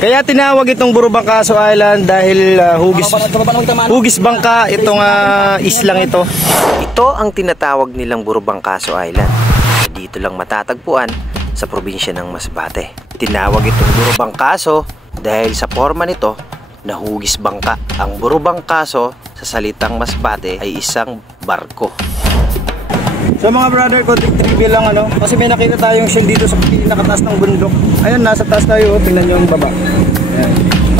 Kaya tinawag itong Burubangkaso Island dahil hugis bangka itong islang ito. Ito ang tinatawag nilang Burubangkaso Island. Dito lang matatagpuan sa probinsya ng Masbate. Tinawag itong Burubangkaso dahil sa forma nito na hugis bangka. Ang Burubangkaso sa salitang Masbate ay isang barko. So mga brother, konting trivia lang kasi may nakita tayong shell dito sa pinakataas ng bundok. Ayun, nasa taas tayo, tingnan nyo yung baba. Ayan.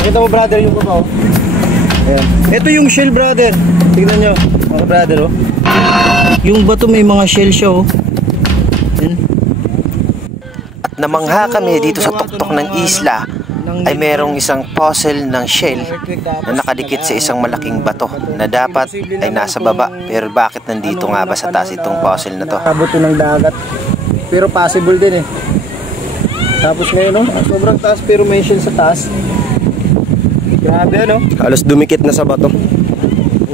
Nakita mo brother yung baba Ayan. Ito yung shell brother. Tingnan nyo mga brother Yung bato may mga shell siya Ayan. At namangha kami dito sa tuktok ng isla ay merong isang fossil ng shell na nakadikit sa isang malaking bato na dapat ay nasa baba. Pero bakit nandito nga ba sa taas itong fossil na to? Kabuto ng dagat. Pero possible din Tapos ngayon sobrang taas pero may shell sa taas. Grabe Halos dumikit na sa bato.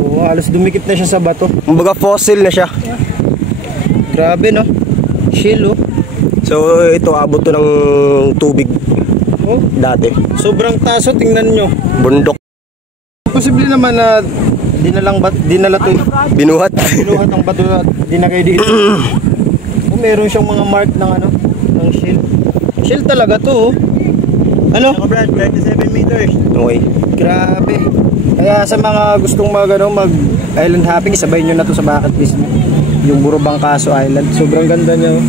Oo, halos dumikit na siya sa bato. Kumbaga fossil na siya. Grabe Shell So ito abot to ng tubig. Dati. Sobrang taso, tingnan nyo. Bundok. Posible naman na dinala to. Binuhat. Binuhat ang bato at dinagay dito. Meron siyang mga mark ng shell. Shell talaga to. Ano? Brad, 37 meters. Okay. Grabe. Kaya sa mga gustong mag island hopping, sabay nyo na to sa bucket list. Yung Burubangkaso Island. Sobrang ganda nyo.